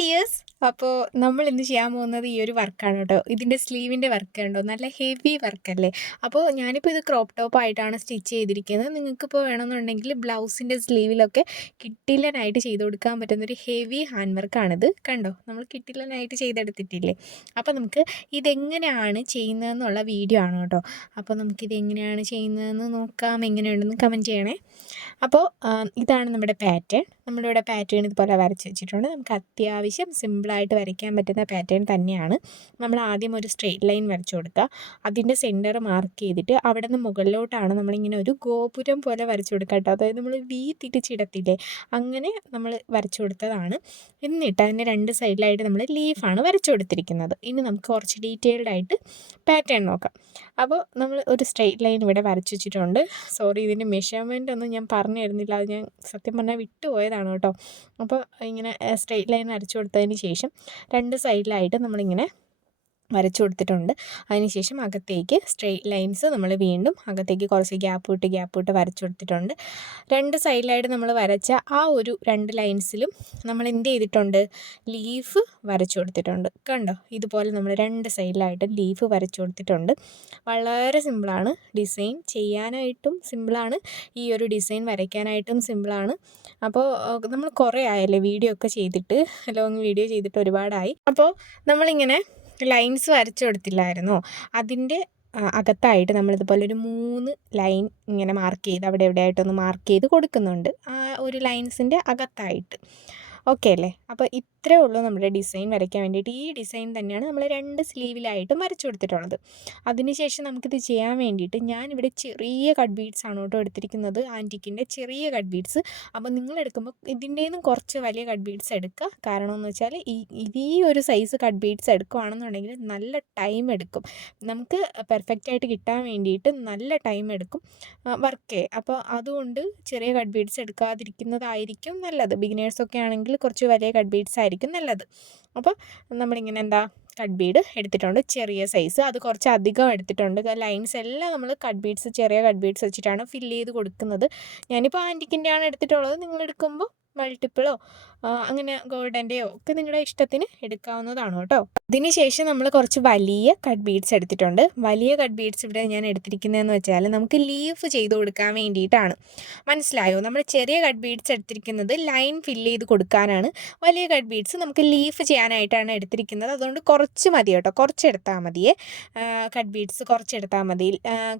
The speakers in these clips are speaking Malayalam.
ഡിയേഴ്സ്. അപ്പോൾ നമ്മൾ ഇന്ന് ചെയ്യാൻ പോകുന്നത് ഈ ഒരു വർക്കാണ് കേട്ടോ. ഇതിൻ്റെ സ്ലീവിൻ്റെ വർക്ക് കണ്ടോ, നല്ല ഹെവി വർക്കല്ലേ. അപ്പോൾ ഞാനിപ്പോൾ ഇത് ക്രോപ്പ് ടോപ്പ് ആയിട്ടാണ് സ്റ്റിച്ച് ചെയ്തിരിക്കുന്നത്. നിങ്ങൾക്കിപ്പോൾ വേണമെന്നുണ്ടെങ്കിൽ ബ്ലൗസിൻ്റെ സ്ലീവിലൊക്കെ കിട്ടില്ലനായിട്ട് ചെയ്ത് കൊടുക്കാൻ പറ്റുന്നൊരു ഹെവി ഹാൻഡ് വർക്കാണിത്. കണ്ടോ, നമ്മൾ കിട്ടില്ലനായിട്ട് ചെയ്തെടുത്തിട്ടില്ലേ. അപ്പോൾ നമുക്ക് ഇതെങ്ങനെയാണ് ചെയ്യുന്നതെന്നുള്ള വീഡിയോ ആണ് കേട്ടോ. അപ്പോൾ നമുക്കിത് എങ്ങനെയാണ് ചെയ്യുന്നതെന്ന് നോക്കാം. എങ്ങനെയുണ്ടെന്ന് കമൻറ്റ് ചെയ്യണേ. അപ്പോൾ ഇതാണ് നമ്മുടെ പാറ്റേൺ. നമ്മളിവിടെ പാറ്റേൺ ഇതുപോലെ വരച്ച് വെച്ചിട്ടുണ്ട്. നമുക്ക് അത്യാവശ്യം സിമ്പിളായിട്ട് വരയ്ക്കാൻ പറ്റുന്ന പാറ്റേൺ തന്നെയാണ്. നമ്മൾ ആദ്യം ഒരു സ്ട്രെയിറ്റ് ലൈൻ വരച്ചു കൊടുക്കുക. അതിൻ്റെ സെൻറ്റർ മാർക്ക് ചെയ്തിട്ട് അവിടെ നിന്ന് മുകളിലോട്ടാണ് നമ്മളിങ്ങനെ ഒരു ഗോപുരം പോലെ വരച്ചു കൊടുക്കുക കേട്ടോ. അതായത് നമ്മൾ വി തിരിച്ചിടത്തില്ലേ, അങ്ങനെ നമ്മൾ വരച്ചു കൊടുത്തതാണ്. എന്നിട്ട് അതിൻ്റെ രണ്ട് സൈഡിലായിട്ട് നമ്മൾ ലീഫാണ് വരച്ചു കൊടുത്തിരിക്കുന്നത്. ഇനി നമുക്ക് കുറച്ച് ഡീറ്റെയിൽഡ് ആയിട്ട് പാറ്റേൺ നോക്കാം. അപ്പോൾ നമ്മൾ ഒരു സ്ട്രെയിറ്റ് ലൈൻ ഇവിടെ വരച്ചു വെച്ചിട്ടുണ്ട്. സോറി, ഇതിൻ്റെ മെഷർമെൻ്റ് ഒന്നും ഞാൻ പറഞ്ഞു തരുന്നില്ല, അത് ഞാൻ സത്യം പറഞ്ഞാൽ വിട്ടുപോയതാണ് കേട്ടോ. അപ്പോൾ ഇങ്ങനെ സ്ട്രെയിറ്റ് ലൈൻ വരച്ചു കൊടുത്തതിന് ശേഷം രണ്ട് സൈഡിലായിട്ട് നമ്മളിങ്ങനെ വരച്ചു കൊടുത്തിട്ടുണ്ട്. അതിനുശേഷം അകത്തേക്ക് സ്ട്രെയിറ്റ് ലൈൻസ് നമ്മൾ വീണ്ടും അകത്തേക്ക് കുറച്ച് ഗ്യാപ്പ് വിട്ട് വരച്ചു കൊടുത്തിട്ടുണ്ട്. രണ്ട് സൈഡിലായിട്ട് നമ്മൾ വരച്ച ആ ഒരു രണ്ട് ലൈൻസിലും നമ്മൾ എന്ത് ചെയ്തിട്ടുണ്ട്, ലീഫ് വരച്ചു കൊടുത്തിട്ടുണ്ട്. കണ്ടോ, ഇതുപോലെ നമ്മൾ രണ്ട് സൈഡിലായിട്ട് ലീഫ് വരച്ചു കൊടുത്തിട്ടുണ്ട്. വളരെ സിമ്പിളാണ്, ഡിസൈൻ ചെയ്യാനായിട്ടും സിമ്പിളാണ്, ഈ ഒരു ഡിസൈൻ വരയ്ക്കാനായിട്ടും സിമ്പിളാണ്. അപ്പോൾ നമ്മൾ കുറേ ആയല്ലേ വീഡിയോ ഒക്കെ ചെയ്തിട്ട്, ലോങ് വീഡിയോ ചെയ്തിട്ട് ഒരുപാടായി. അപ്പോൾ നമ്മളിങ്ങനെ ലൈൻസ് വരച്ചു കൊടുത്തില്ലായിരുന്നോ, അതിൻ്റെ അകത്തായിട്ട് നമ്മളിതുപോലെ ഒരു 3 ലൈൻ ഇങ്ങനെ മാർക്ക് ചെയ്ത് അവിടെ എവിടെയായിട്ടൊന്ന് മാർക്ക് ചെയ്ത് കൊടുക്കുന്നുണ്ട്, ആ ഒരു ലൈൻസിൻ്റെ അകത്തായിട്ട്. ഓക്കെ അല്ലേ. അപ്പോൾ ഇത്രേ ഉള്ളൂ നമ്മുടെ ഡിസൈൻ വരയ്ക്കാൻ വേണ്ടിയിട്ട്. ഈ ഡിസൈൻ തന്നെയാണ് നമ്മൾ രണ്ട് സ്ലീവിലായിട്ടും വരച്ചു കൊടുത്തിട്ടുള്ളത്. അതിനുശേഷം നമുക്കിത് ചെയ്യാൻ വേണ്ടിയിട്ട് ഞാനിവിടെ ചെറിയ കട്ട് ബീഡ്സ് ആണ് കേട്ടോ എടുത്തിരിക്കുന്നത്, ആൻറ്റിക്കിൻ്റെ ചെറിയ കട്ട് ബീഡ്സ്. അപ്പോൾ നിങ്ങളെടുക്കുമ്പോൾ ഇതിൻ്റെന്നും കുറച്ച് വലിയ കട്ട് ബീഡ്സ് എടുക്കുക. കാരണം എന്ന് വെച്ചാൽ ഈ ഒരു സൈസ് കട്ട് ബീഡ്സ് എടുക്കുകയാണെന്നുണ്ടെങ്കിൽ നല്ല ടൈം എടുക്കും, നമുക്ക് പെർഫെക്റ്റായിട്ട് കിട്ടാൻ വേണ്ടിയിട്ട് നല്ല ടൈം എടുക്കും വർക്കേ. അപ്പോൾ അതുകൊണ്ട് ചെറിയ കട്ട് ബീഡ്സ് എടുക്കാതിരിക്കുന്നതായിരിക്കും നല്ലത്. ബിഗിനേഴ്സൊക്കെ ആണെങ്കിൽ കുറച്ച് വലിയ കട്ട് ബീഡ്സ് ആയിരിക്കും നല്ലത്. അപ്പോൾ നമ്മളിങ്ങനെ കട്ട് ബീഡ് എടുത്തിട്ടുണ്ട്, ചെറിയ സൈസ്, അത് കുറച്ച് അധികം എടുത്തിട്ടുണ്ട്. ലൈൻസ് എല്ലാം നമ്മൾ കട്ട് ബീഡ്സ്, ചെറിയ കട്ട് ബീഡ്സ് വെച്ചിട്ടാണ് ഫില്ല് ചെയ്ത് കൊടുക്കുന്നത്. ഞാനിപ്പോൾ ആൻറ്റിക്കിൻ്റെ ആണ് എടുത്തിട്ടുള്ളത്. നിങ്ങൾ എടുക്കുമ്പോൾ മൾട്ടിപ്പിളോ അങ്ങനെ ഗോൾഡൻ്റെയോ ഒക്കെ നിങ്ങളുടെ ഇഷ്ടത്തിന് എടുക്കാവുന്നതാണ് കേട്ടോ. അതിന് ശേഷം നമ്മൾ കുറച്ച് വലിയ കട്ട് ബീഡ്സ് എടുത്തിട്ടുണ്ട്. വലിയ കട്ട് ബീഡ്സ് ഇവിടെ ഞാൻ എടുത്തിരിക്കുന്നതെന്ന് വെച്ചാൽ നമുക്ക് ലീഫ് ചെയ്ത് കൊടുക്കാൻ വേണ്ടിയിട്ടാണ്. മനസ്സിലായോ? നമ്മൾ ചെറിയ കട്ട് ബീഡ്സ് എടുത്തിരിക്കുന്നത് ലൈൻ ഫില്ല് ചെയ്ത് കൊടുക്കാനാണ്. വലിയ കട്ട് ബീഡ്സ് നമുക്ക് ലീഫ് ചെയ്യാനായിട്ടാണ് എടുത്തിരിക്കുന്നത്. അതുകൊണ്ട് കുറച്ച് മതി കേട്ടോ, കുറച്ചെടുത്താൽ മതിയേ. കട്ട് ബീഡ്സ് കുറച്ചെടുത്താൽ മതി,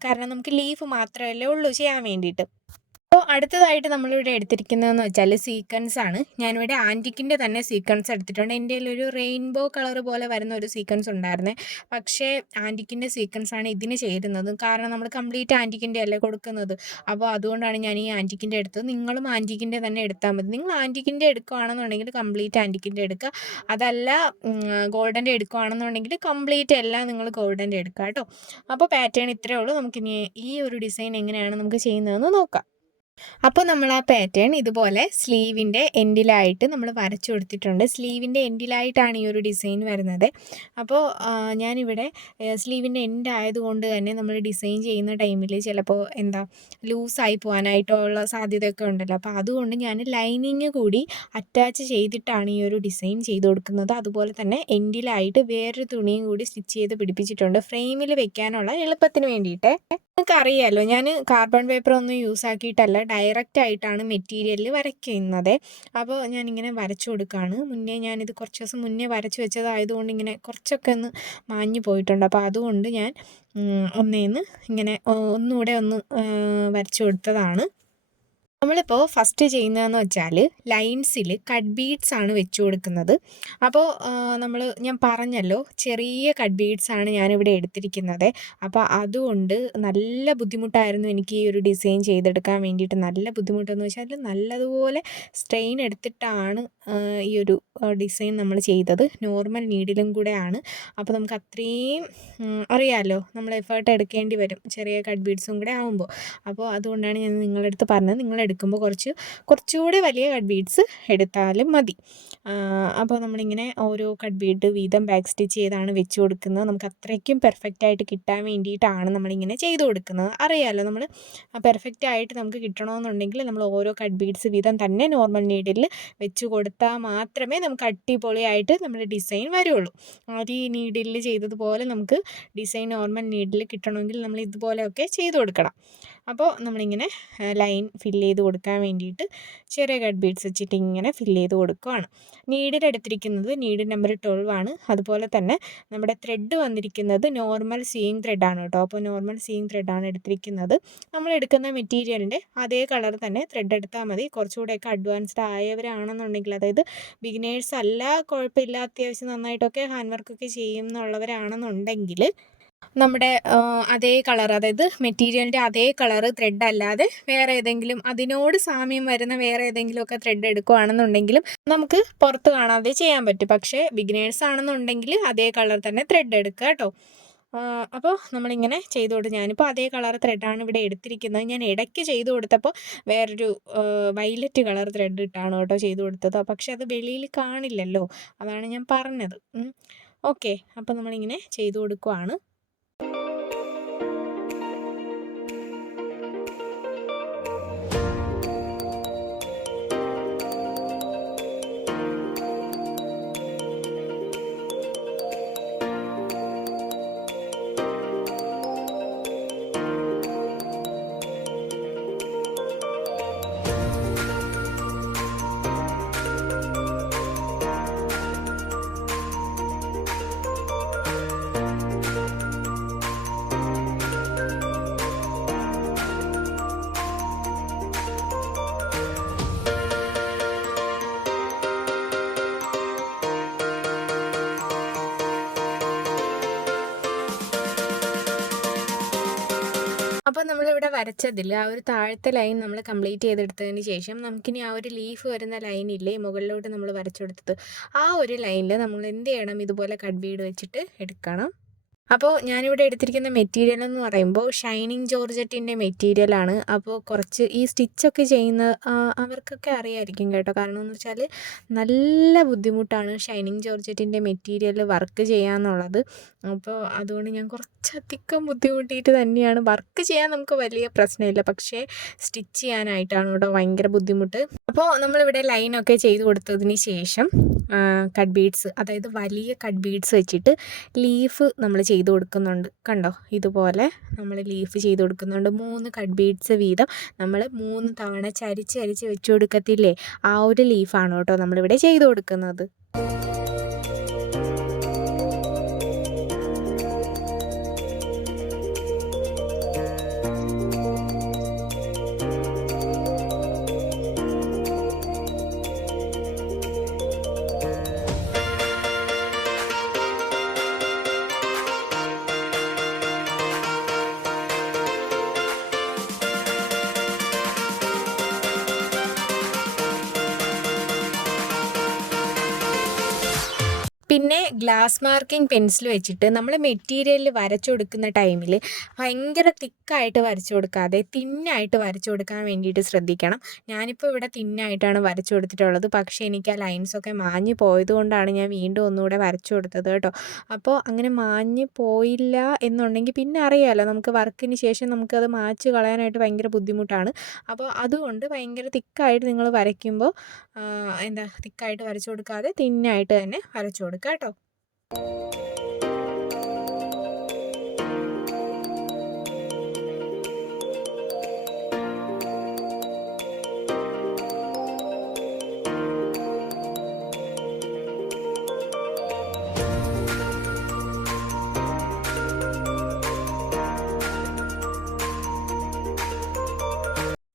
കാരണം നമുക്ക് ലീഫ് മാത്രമല്ലേ ഉള്ളൂ ചെയ്യാൻ വേണ്ടിയിട്ട്. അപ്പോൾ അടുത്തതായിട്ട് നമ്മളിവിടെ എടുത്തിരിക്കുന്നതെന്ന് വെച്ചാൽ സീക്വൻസ് ആണ്. ഞാനിവിടെ ആൻറ്റിക്കിൻ്റെ തന്നെ സീക്വൻസ് എടുത്തിട്ടുണ്ട്. എൻ്റെ ഒരു റെയിൻബോ കളർ പോലെ വരുന്ന ഒരു സീക്വൻസ് ഉണ്ടായിരുന്നേ, പക്ഷേ ആൻറ്റിക്കിൻ്റെ സീക്വൻസ് ആണ് ഇതിന് ചേരുന്നത്. കാരണം നമ്മൾ കംപ്ലീറ്റ് ആൻറ്റിക്കിൻ്റെ അല്ലേ കൊടുക്കുന്നത്. അപ്പോൾ അതുകൊണ്ടാണ് ഞാൻ ഈ ആൻറ്റിക്കിൻ്റെ എടുത്തത്. നിങ്ങളും ആൻറ്റിക്കിൻ്റെ തന്നെ എടുത്താൽ മതി. നിങ്ങൾ ആൻറ്റിക്കിൻ്റെ എടുക്കുകയാണെന്നുണ്ടെങ്കിൽ കംപ്ലീറ്റ് ആൻറ്റിക്കിൻ്റെ എടുക്കുക. അതല്ല ഗോൾഡൻ്റെ എടുക്കുകയാണെന്നുണ്ടെങ്കിൽ കംപ്ലീറ്റ് എല്ലാം നിങ്ങൾ ഗോൾഡൻ്റെ എടുക്കുക കേട്ടോ. അപ്പോൾ പാറ്റേൺ ഇത്രയേ ഉള്ളൂ. നമുക്കിനി ഈ ഒരു ഡിസൈൻ എങ്ങനെയാണ് നമുക്ക് ചെയ്യുന്നതെന്ന് നോക്കാം. അപ്പോൾ നമ്മൾ ആ പാറ്റേൺ ഇതുപോലെ സ്ലീവിൻ്റെ എൻഡിലായിട്ട് നമ്മൾ വരച്ചു കൊടുത്തിട്ടുണ്ട്. സ്ലീവിൻ്റെ എൻഡിലായിട്ടാണ് ഈ ഒരു ഡിസൈൻ വരുന്നത്. അപ്പോൾ ഞാനിവിടെ സ്ലീവിൻ്റെ എൻഡ് ആയതുകൊണ്ട് തന്നെ നമ്മൾ ഡിസൈൻ ചെയ്യുന്ന ടൈമിൽ ചിലപ്പോൾ ലൂസായി പോകാനായിട്ടുള്ള സാധ്യതയൊക്കെ ഉണ്ടല്ലോ. അപ്പോൾ അതുകൊണ്ട് ഞാൻ ലൈനിങ് കൂടി അറ്റാച്ച് ചെയ്തിട്ടാണ് ഈ ഒരു ഡിസൈൻ ചെയ്ത് കൊടുക്കുന്നത്. അതുപോലെ തന്നെ എൻഡിലായിട്ട് വേറൊരു തുണിയും കൂടി സ്റ്റിച്ച് ചെയ്ത് പിടിപ്പിച്ചിട്ടുണ്ട്, ഫ്രെയിമിൽ വെക്കാനുള്ള എളുപ്പത്തിന് വേണ്ടിയിട്ട്. നിങ്ങൾക്കറിയാമല്ലോ, ഞാൻ കാർബൺ പേപ്പർ ഒന്നും യൂസ് ആക്കിയിട്ടല്ല, ഡയറക്റ്റ് ആയിട്ടാണ് മെറ്റീരിയലിൽ വരയ്ക്കുന്നത്. അപ്പോൾ ഞാനിങ്ങനെ വരച്ചു കൊടുക്കുകയാണ്. ഞാനിത് കുറച്ച് ദിവസം മുന്നേ വരച്ച് വെച്ചതായതുകൊണ്ട് ഇങ്ങനെ കുറച്ചൊക്കെ ഒന്ന് മാഞ്ഞു പോയിട്ടുണ്ട്. അപ്പോൾ അതുകൊണ്ട് ഞാൻ ഒന്നുകൂടെ വരച്ചു കൊടുത്തതാണ്. നമ്മളിപ്പോൾ ഫസ്റ്റ് ചെയ്യുന്നതെന്ന് വെച്ചാൽ ലൈൻസിൽ കട്ട് ബീഡ്സ് ആണ് വെച്ച് കൊടുക്കുന്നത്. അപ്പോൾ ഞാൻ പറഞ്ഞല്ലോ, ചെറിയ കട്ട് ബീഡ്സ് ആണ് ഞാനിവിടെ എടുത്തിരിക്കുന്നത്. അപ്പോൾ അതുകൊണ്ട് നല്ല ബുദ്ധിമുട്ടായിരുന്നു എനിക്ക് ഈ ഒരു ഡിസൈൻ ചെയ്തെടുക്കാൻ വേണ്ടിയിട്ട്. നല്ല ബുദ്ധിമുട്ടെന്ന് വെച്ചാൽ നല്ലതുപോലെ സ്ട്രെയിൻ എടുത്തിട്ടാണ് ഈ ഒരു ഡിസൈൻ നമ്മൾ ചെയ്തത്. നോർമൽ നീഡിലും കൂടെയാണ്. അപ്പോൾ നമുക്ക് അത്രയും അറിയാമല്ലോ, നമ്മൾ എഫേർട്ട് എടുക്കേണ്ടി വരും ചെറിയ കട്ട് ബീഡ്സും കൂടെ ആകുമ്പോൾ. അപ്പോൾ അതുകൊണ്ടാണ് ഞാൻ നിങ്ങളുടെ അടുത്ത് പറഞ്ഞത്, നിങ്ങൾ എടുക്കുമ്പോൾ കുറച്ചുകൂടി വലിയ കട്ട് ബീഡ്സ് എടുത്താലും മതി. അപ്പോൾ നമ്മളിങ്ങനെ ഓരോ കട്ട് ബീഡ് വീതം ബാക്ക് സ്റ്റിച്ച് ചെയ്താണ് വെച്ച് കൊടുക്കുന്നത്. നമുക്ക് അത്രയ്ക്കും പെർഫെക്റ്റായിട്ട് കിട്ടാൻ വേണ്ടിയിട്ടാണ് നമ്മളിങ്ങനെ ചെയ്ത് കൊടുക്കുന്നത്. അറിയാമല്ലോ, നമ്മൾ പെർഫെക്റ്റായിട്ട് നമുക്ക് കിട്ടണമെന്നുണ്ടെങ്കിൽ നമ്മൾ ഓരോ കട്ട് ബീഡ്സ് വീതം തന്നെ നോർമൽ നീഡിൽ വെച്ച് കൊടുത്ത് കൊടുത്താൽ മാത്രമേ നമുക്ക് അടിപൊളിയായിട്ട് നമ്മുടെ ഡിസൈൻ വരുള്ളൂ. ആദ്യം ഈ നീഡിലിൽ ചെയ്തതുപോലെ നമുക്ക് ഡിസൈൻ നോർമൽ നീഡിൽ കിട്ടണമെങ്കിൽ നമ്മൾ ഇതുപോലെയൊക്കെ ചെയ്ത് കൊടുക്കണം. അപ്പോൾ നമ്മളിങ്ങനെ ലൈൻ ഫില്ല് ചെയ്ത് കൊടുക്കാൻ വേണ്ടിയിട്ട് ചെറിയ കട്ട് ബീഡ്സ് വെച്ചിട്ട് ഇങ്ങനെ ഫില്ല് ചെയ്ത് കൊടുക്കുകയാണ്. നീഡിൽ എടുത്തിരിക്കുന്നത് നീഡിൽ നമ്പർ 12 ആണ്. അതുപോലെ തന്നെ നമ്മുടെ ത്രെഡ് വന്നിരിക്കുന്നത് നോർമൽ സീയിങ് ത്രെഡാണ് കേട്ടോ. അപ്പോൾ നോർമൽ സീയിങ് ത്രെഡാണ് എടുത്തിരിക്കുന്നത്. നമ്മൾ എടുക്കുന്ന മെറ്റീരിയലിൻ്റെ അതേ കളർ തന്നെ ത്രെഡ് എടുത്താൽ മതി. കുറച്ചുകൂടെയൊക്കെ അഡ്വാൻസ്ഡ് ആയവരാണെന്നുണ്ടെങ്കിൽ, അതായത് ബിഗിനേഴ്സ് അല്ല, കുഴപ്പമില്ല, അത്യാവശ്യം നന്നായിട്ടൊക്കെ ഹാൻഡ് വർക്കൊക്കെ ചെയ്യുന്നുള്ളവരാണെന്നുണ്ടെങ്കിൽ നമ്മുടെ അതേ കളർ, അതായത് മെറ്റീരിയലിൻ്റെ അതേ കളർ ത്രെഡ് അല്ലാതെ വേറെ ഏതെങ്കിലും അതിനോട് സാമ്യം വരുന്ന വേറെ ഏതെങ്കിലുമൊക്കെ ത്രെഡ് എടുക്കുകയാണെന്നുണ്ടെങ്കിലും നമുക്ക് പുറത്ത് കാണാതെ ചെയ്യാൻ പറ്റും. പക്ഷേ ബിഗിനേഴ്സ് ആണെന്നുണ്ടെങ്കിൽ അതേ കളർ തന്നെ ത്രെഡ് എടുക്കുക കേട്ടോ. അപ്പോൾ നമ്മളിങ്ങനെ ചെയ്ത് കൊടുത്ത്, ഞാനിപ്പോൾ അതേ കളർ ത്രെഡാണ് ഇവിടെ എടുത്തിരിക്കുന്നത്. ഞാൻ ഇടയ്ക്ക് ചെയ്ത് കൊടുത്തപ്പോൾ വേറൊരു വൈലറ്റ് കളർ ത്രെഡ് ഇട്ടാണ് കേട്ടോ ചെയ്ത് കൊടുത്തത്. പക്ഷെ അത് വെളിയിൽ കാണില്ലല്ലോ, അതാണ് ഞാൻ പറഞ്ഞത്. ഓക്കെ, അപ്പോൾ നമ്മളിങ്ങനെ ചെയ്ത് കൊടുക്കുവാണ്. അപ്പോൾ നമ്മളിവിടെ വരച്ചതിൽ ആ ഒരു താഴത്തെ ലൈൻ നമ്മൾ കംപ്ലീറ്റ് ചെയ്തെടുത്തതിന് ശേഷം നമുക്കിനി ആ ഒരു ലീഫ് വരുന്ന ലൈനില്ലേ മുകളിലോട്ട് നമ്മൾ വരച്ചു കൊടുത്തത്, ആ ഒരു ലൈനിൽ നമ്മൾ എന്ത് ചെയ്യണം, ഇതുപോലെ കട്ട് ബീഡ് വെച്ചിട്ട് എടുക്കണം. അപ്പോൾ ഞാനിവിടെ എടുത്തിരിക്കുന്ന മെറ്റീരിയൽ എന്ന് പറയുമ്പോൾ ഷൈനിങ് ജോർജറ്റിൻ്റെ മെറ്റീരിയലാണ്. അപ്പോൾ കുറച്ച് ഈ സ്റ്റിച്ചൊക്കെ ചെയ്യുന്ന അവർക്കൊക്കെ അറിയായിരിക്കും കേട്ടോ. കാരണം എന്ന് വെച്ചാൽ നല്ല ബുദ്ധിമുട്ടാണ് ഷൈനിങ് ജോർജറ്റിൻ്റെ മെറ്റീരിയൽ വർക്ക് ചെയ്യാന്നുള്ളത്. അപ്പോൾ അതുകൊണ്ട് ഞാൻ കുറച്ചധികം ബുദ്ധിമുട്ടിയിട്ട് തന്നെയാണ്. വർക്ക് ചെയ്യാൻ നമുക്ക് വലിയ പ്രശ്നമില്ല, പക്ഷേ സ്റ്റിച്ച് ചെയ്യാനായിട്ടാണ് കേട്ടോ ഭയങ്കര ബുദ്ധിമുട്ട്. അപ്പോൾ നമ്മളിവിടെ ലൈനൊക്കെ ചെയ്ത് കൊടുത്തതിന് ശേഷം കട്ട് ബീഡ്സ്, അതായത് വലിയ കട്ട് ബീഡ്സ് വെച്ചിട്ട് ലീഫ് നമ്മൾ ചെയ്ത് കൊടുക്കുന്നുണ്ട്. കണ്ടോ, ഇതുപോലെ നമ്മൾ ലീഫ് ചെയ്ത് കൊടുക്കുന്നുണ്ട്. 3 കട്ട് ബീഡ്സ് വീതം നമ്മൾ 3 തവണ ചരിച്ച് വെച്ച് കൊടുക്കത്തില്ലേ, ആ ഒരു ലീഫാണ് കേട്ടോ നമ്മളിവിടെ ചെയ്ത് കൊടുക്കുന്നത്. പിന്നെ ഗ്ലാസ് മാർക്കിംഗ് പെൻസിൽ വെച്ചിട്ട് നമ്മൾ മെറ്റീരിയലിൽ വരച്ചു കൊടുക്കുന്ന ടൈമിൽ ഭയങ്കര തിക്കായിട്ട് വരച്ചു കൊടുക്കാതെ തിന്നായിട്ട് വരച്ചു കൊടുക്കാൻ വേണ്ടിയിട്ട് ശ്രദ്ധിക്കണം. ഞാനിപ്പോൾ ഇവിടെ തിന്നായിട്ടാണ് വരച്ചു കൊടുത്തിട്ടുള്ളത്, പക്ഷേ എനിക്ക് ആ ലൈൻസൊക്കെ മാഞ്ഞ് പോയത് കൊണ്ടാണ് ഞാൻ വീണ്ടും ഒന്നുകൂടെ വരച്ചു കൊടുത്തത് കേട്ടോ. അപ്പോൾ അങ്ങനെ മാഞ്ഞ് പോയില്ല എന്നുണ്ടെങ്കിൽ പിന്നെ അറിയാമല്ലോ, നമുക്ക് വർക്കിന് ശേഷം നമുക്കത് മായ്ച്ച് കളയാനായിട്ട് ഭയങ്കര ബുദ്ധിമുട്ടാണ്. അപ്പോൾ അതുകൊണ്ട് ഭയങ്കര തിക്കായിട്ട് നിങ്ങൾ വരയ്ക്കുമ്പോൾ തിക്കായിട്ട് വരച്ചു കൊടുക്കാതെ തിന്നായിട്ട് തന്നെ വരച്ചു കൊടുക്കുക കേട്ടോ.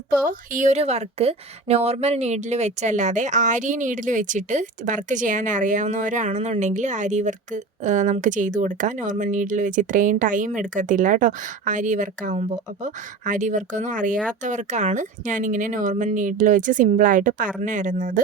അപ്പോൾ ഈ ഒരു വർക്ക് നോർമൽ നീഡിൽ വെച്ചല്ലാതെ ആരി നീഡിൽ വെച്ചിട്ട് വർക്ക് ചെയ്യാൻ അറിയാവുന്നവരാണെന്നുണ്ടെങ്കിൽ ആരി വർക്ക് നമുക്ക് ചെയ്തു കൊടുക്കാം. നോർമൽ നീഡിൽ വെച്ച് ഇത്രയും ടൈം എടുക്കത്തില്ല കേട്ടോ ആരി വർക്ക് ആകുമ്പോൾ. അപ്പോൾ ആരി വർക്കൊന്നും അറിയാത്തവർക്കാണ് ഞാനിങ്ങനെ നോർമൽ നീഡിൽ വെച്ച് സിമ്പിളായിട്ട് പറഞ്ഞു തരുന്നത്.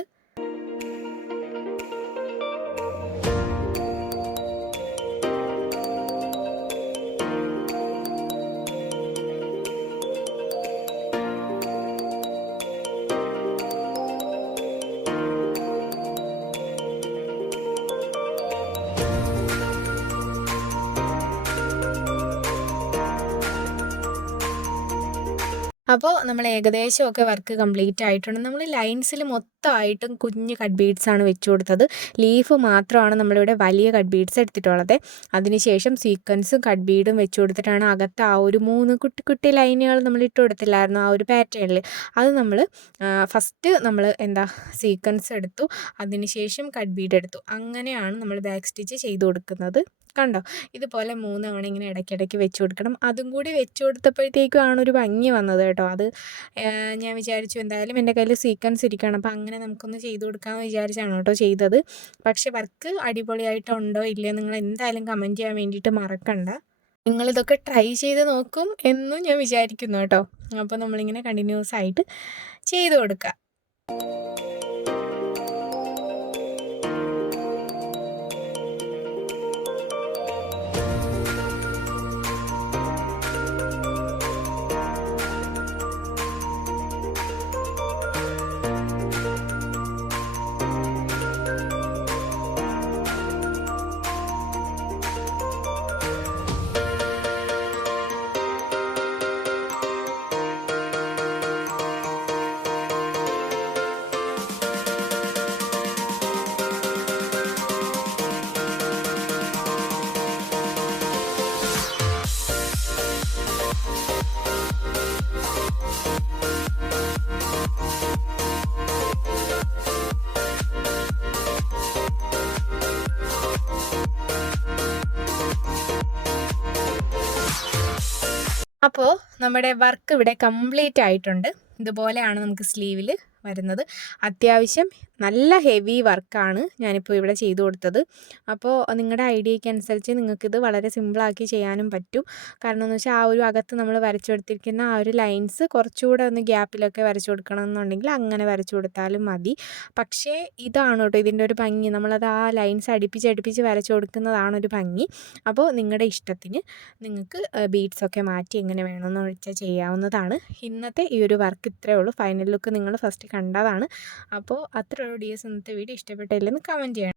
അപ്പോൾ നമ്മൾ ഏകദേശമൊക്കെ വർക്ക് കംപ്ലീറ്റ് ആയിട്ടുണ്ട്. നമ്മൾ ലൈൻസിൽ മൊത്തമായിട്ടും കുഞ്ഞ് കട്ട് ബീഡ്സാണ് വെച്ച് കൊടുത്തത്. ലീഫ് മാത്രമാണ് നമ്മളിവിടെ വലിയ കട്ട് ബീഡ്സ് എടുത്തിട്ടുള്ളത്. അതിനുശേഷം സീക്വൻസും കട്ട് ബീഡും വെച്ച് കൊടുത്തിട്ടാണ് അകത്ത് ആ ഒരു 3 കുട്ടി കുട്ടി ലൈനുകൾ നമ്മൾ ഇട്ട് കൊടുത്തില്ലായിരുന്നു ആ ഒരു പാറ്റേണിൽ. അത് നമ്മൾ ഫസ്റ്റ് നമ്മൾ സീക്വൻസ് എടുത്തു, അതിനുശേഷം കട്ട് ബീഡ് എടുത്തു. അങ്ങനെയാണ് നമ്മൾ ബാക്ക് സ്റ്റിച്ച് ചെയ്ത് കൊടുക്കുന്നത്. കണ്ടോ? ഇതുപോലെ 3 തവണ ഇങ്ങനെ ഇടയ്ക്കിടയ്ക്ക് വെച്ച് കൊടുക്കണം. അതും കൂടി വെച്ച് കൊടുത്തപ്പോഴത്തേക്കും ആണ് ഒരു ഭംഗി വന്നത് കേട്ടോ. അത് ഞാൻ വിചാരിച്ചു എന്തായാലും എൻ്റെ കയ്യിൽ സീക്വൻസ് ഇരിക്കണം, അപ്പോൾ അങ്ങനെ നമുക്കൊന്ന് ചെയ്ത് കൊടുക്കാമെന്ന് വിചാരിച്ചാണ് കേട്ടോ ചെയ്തത്. പക്ഷേ വർക്ക് അടിപൊളിയായിട്ടുണ്ടോ ഇല്ലയോ നിങ്ങൾ എന്തായാലും കമൻറ്റ് ചെയ്യാൻ വേണ്ടിയിട്ട് മറക്കണ്ട. നിങ്ങളിതൊക്കെ ട്രൈ ചെയ്ത് നോക്കും എന്നും ഞാൻ വിചാരിക്കുന്നു കേട്ടോ. അപ്പോൾ നമ്മളിങ്ങനെ കണ്ടിന്യൂസ് ആയിട്ട് ചെയ്ത് കൊടുക്കുക. അപ്പോൾ നമ്മുടെ വർക്ക് ഇവിടെ കംപ്ലീറ്റ് ആയിട്ടുണ്ട്. ഇതുപോലെയാണ് നമുക്ക് സ്ലീവിൽ വരുന്നത്. അത്യാവശ്യം നല്ല ഹെവി വർക്കാണ് ഞാനിപ്പോൾ ഇവിടെ ചെയ്തു കൊടുത്തത്. അപ്പോൾ നിങ്ങളുടെ ഐഡിയയ്ക്ക് അനുസരിച്ച് നിങ്ങൾക്കിത് വളരെ സിമ്പിളാക്കി ചെയ്യാനും പറ്റും. കാരണം എന്ന് വെച്ചാൽ ആ ഒരു അകത്ത് നമ്മൾ വരച്ചു കൊടുത്തിരിക്കുന്ന ആ ഒരു ലൈൻസ് കുറച്ചുകൂടെ ഒന്ന് ഗ്യാപ്പിലൊക്കെ വരച്ചു കൊടുക്കണം എന്നുണ്ടെങ്കിൽ അങ്ങനെ വരച്ചു കൊടുത്താലും മതി. പക്ഷേ ഇതാണ് കേട്ടോ ഇതിൻ്റെ ഒരു ഭംഗി. നമ്മളത് ആ ലൈൻസ് അടുപ്പിച്ച് വരച്ചു കൊടുക്കുന്നതാണ് ഒരു ഭംഗി. അപ്പോൾ നിങ്ങളുടെ ഇഷ്ടത്തിന് നിങ്ങൾക്ക് ബീഡ്സൊക്കെ മാറ്റി എങ്ങനെ വേണമെന്ന് വെച്ചാൽ ചെയ്യാവുന്നതാണ്. ഇന്നത്തെ ഈ ഒരു വർക്ക് ഇത്രയേ ഉള്ളൂ. ഫൈനൽ ലുക്ക് നിങ്ങൾ ഫസ്റ്റ് കണ്ടതാണ്. അപ്പോൾ അത്രയേ ഉള്ളൂ ഡിയേഴ്സ്. ഇന്നത്തെ വീഡിയോ ഇഷ്ടപ്പെട്ടില്ലെന്ന് കമൻറ്റ് ചെയ്യണം.